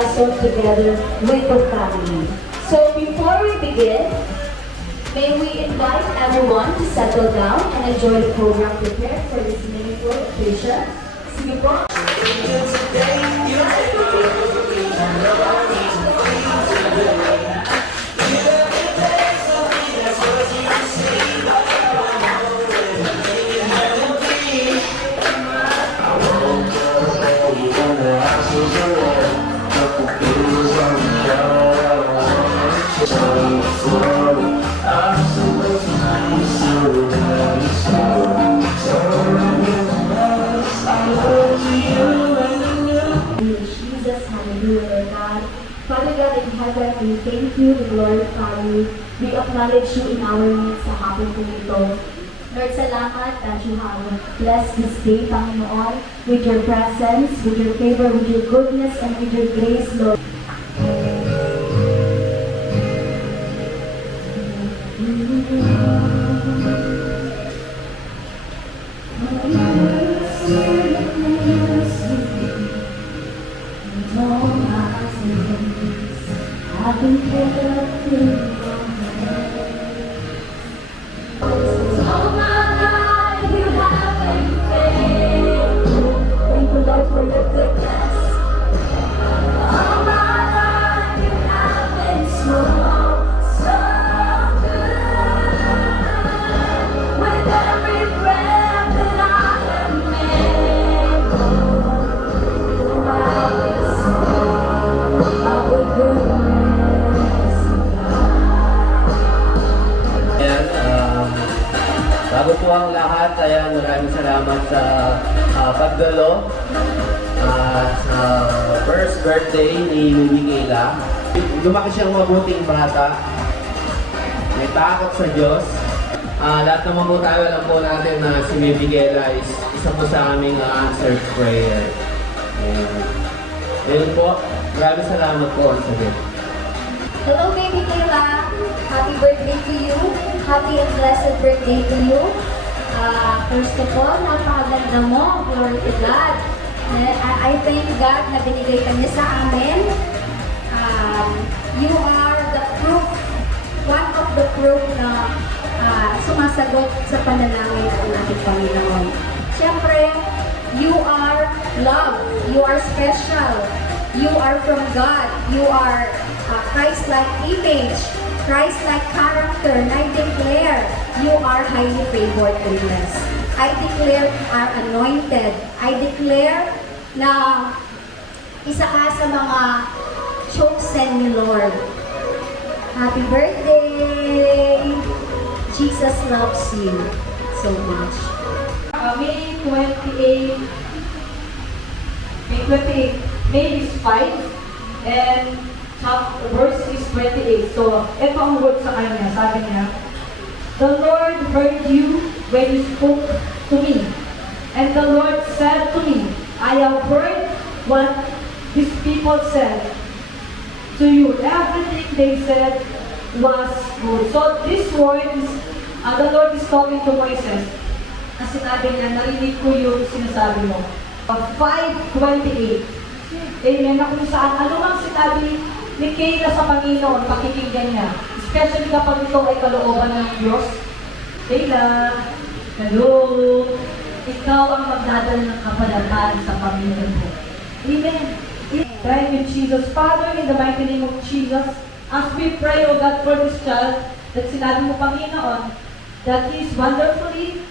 milestone together with the family. So before we begin, may we invite everyone to settle down and enjoy the program prepared for this meaningful occasion. Sige po. Jesus, hallelujah, Lord God. Father God in heaven, we thank you, we glorify you, we acknowledge you in our midst sa hapon po ito. Lord, salamat that you have blessed this day, Panginoon, with your presence, with your favor, with your goodness, and with your grace, Lord. I've been kept in all my life you have been faithful. Thank you, Lord, for your goodness. All my life you have been so good. With every breath that I am able, I will sing of the goodness. Bago po ang lahat, ayan, maraming salamat sa pagdalo sa first birthday ni Mimi Kayla. Lumaki siyang mabuting bata, may takot sa Diyos. Lahat naman po tayo, alam po natin na si Mimi Kayla is isa po sa aming answered prayer. Ayun po, maraming salamat po sa Diyos. Hello, baby Kayla. Happy birthday to you. Happy and blessed birthday to you. First of all, napakaganda mo. Glory to God. I thank God na binigay ka niya sa amin. You are the proof, one of the proof na sumasagot sa panalangin ng ating Panginoon. Siyempre, you are love. You are special. You are from God. You are Christ-like image, Christ-like character, and I declare you are highly favored and blessed. I declare you are anointed. I declare na isa ka sa mga chosen ni Lord. Happy birthday! Jesus loves you so much. May 28, May is 5, and verse is 28. So, ito ang word sa kanya. Sabi niya, the Lord heard you when you spoke to me. And the Lord said to me, I have heard what these people said to you. Everything they said was good. So, this word is, the Lord is talking to Moises. Kasi sabi niya, narinig ko yung sinasabi mo. 5:28. Amen. Na kung saan, ano mang sinabi ni Kayla sa Panginoon, pakikinggan niya. Especially kapag ito ay kalooban ng Diyos. Kayla, hello, ikaw ang magdadala ng kapalaran sa pamilya mo. Amen. Thank you, Jesus. Father, in the mighty name of Jesus, as we pray, O God, for this child, that sinabi mo, Panginoon, that he is wonderfully,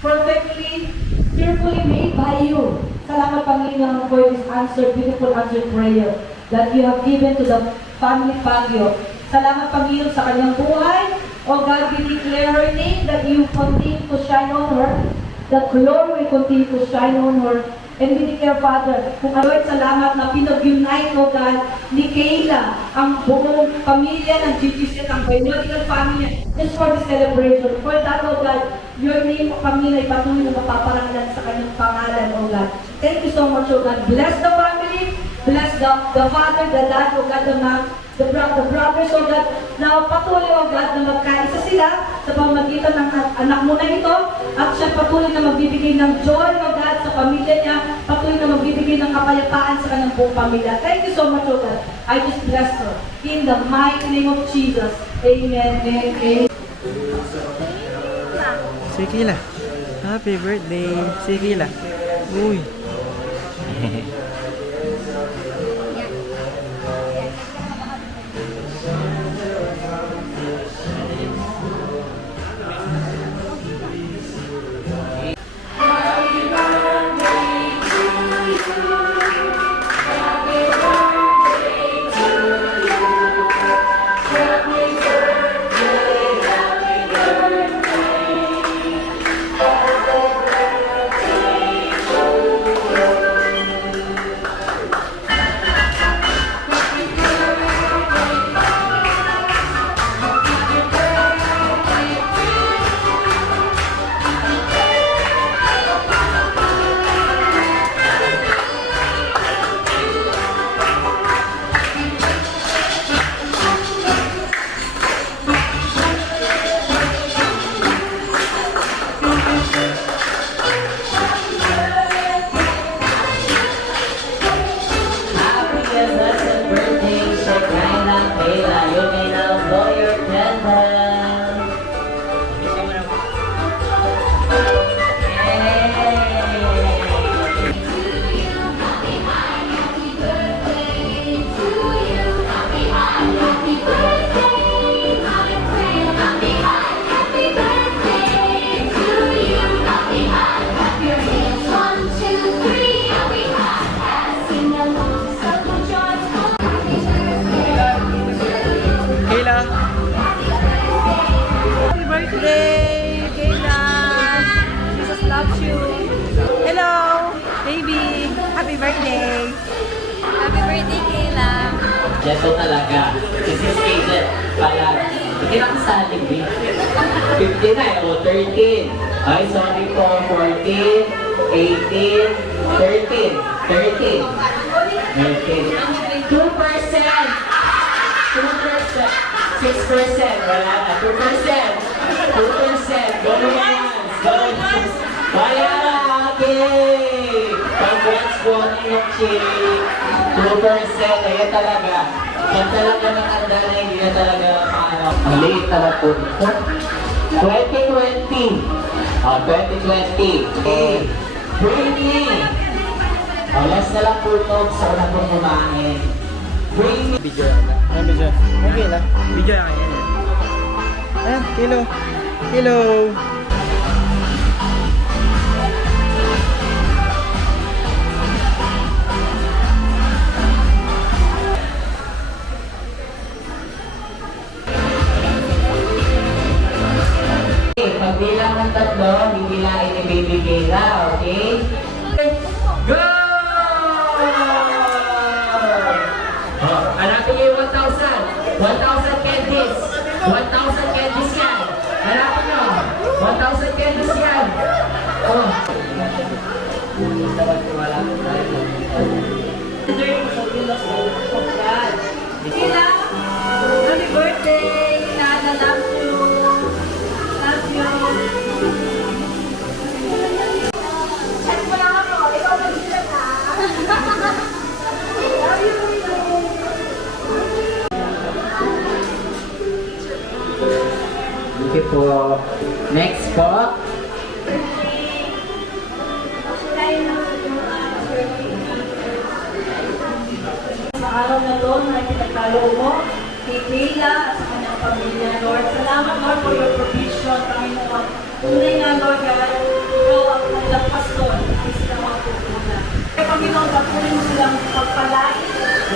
perfectly, fearfully made by you. Salamat, Panginoon, for this beautiful answered prayer that you have given to the family Baguio. Salamat, Panginoon, sa kanyang buhay. O God, we declare her name that you continue to shine on her, that glory will continue to shine on her. And we declare, Father, kung ano'y salamat na pinag-unite, O God, ni Kayla, ang buong pamilya ng GGC, ang biological family, just for the celebration. For that, O God, your name, Panginoon, ay patuloy na mapaparangalan sa kanyang pangalan, O God. Thank you so much, O God. Bless the family, bless the father, the dad, O God, the mom, the brothers, O God, na patuloy, O God, na magkaisa sila sa pamamagitan ng anak mo na ito, at siya patuloy na magbibigay ng joy, O God, sa pamilya niya, patuloy na magbibigay magbigay ng kapayapaan sa kanyang buong pamilya. Thank you so much, O God. I just bless her. In the mighty name of Jesus. Amen. Amen. Si Kila. Happy birthday. Si Kila. Uy. Happy blessed birthday, Shekinah Kayla. You may now blow your candle. Yay! Kayla. Happy birthday, Kayla. Jesus loves you. Hello, baby. Happy birthday. Happy birthday, Kayla! Ito talaga. This is Kayla. Pala. Hindi na kasalig, eh. 15 na eh. O, 13. Ay, sorry po. 14, 18, 13. 13. 13. 2%. 2%. 6%. Wala na. 2%. 2%. Going once. Going once. Kaya, okay. Congrats po ang inyong chick. 2%. Ayan talaga. Yan talaga matanda na hindi na talaga maano. Ang late na po. 2020. 2020. Okay. Bring me. Last na lang po ito. Sa una pong kumain. Bring me. Video na. Ano video? Okay lang. Video na yan. Ayan, Kilo. Kilo. Pagbilang ng tatlo, bibilain ni Baby Kayla, okay? Go! Oh, hanapin niyo yung 1,000. 1,000 candies. 1,000 candies yan. Hanapin niyo. 1,000 candies yan. Oh. Kayla, happy birthday. Nana loves you. Loves you. Chat mo lang ako. Ikaw mag-chat, ha? Love you, Okay po. Next po. Sa araw na to na pinagtalo mo, kay Kayla at sa kanyang pamilya, Lord. Salamat, Lord, for your provision, Panginoon. Tunay nga, Lord, God, ikaw ang kanilang pastor, hindi sila magpupunan. Kaya, Panginoon, pagpunin mo silang pagpalain,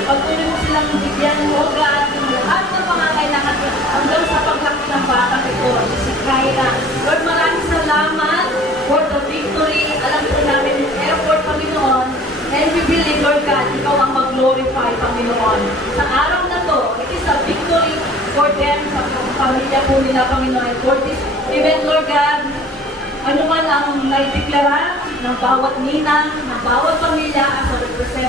pagpunin mo silang bigyan mo, God, ng lahat ng mga kailangan hanggang sa paglaki ng bata ito, si Kayla. Lord, maraming salamat for the victory. Alam ko namin yung effort, Panginoon. And we believe, Lord God, ikaw ang mag-glorify, Panginoon. Sa araw na to, it is a victory for them, sa pamilya po nila, Panginoon. For this event, Lord God, ano man ang naideklara ng bawat ninang, ng bawat pamilya as a representative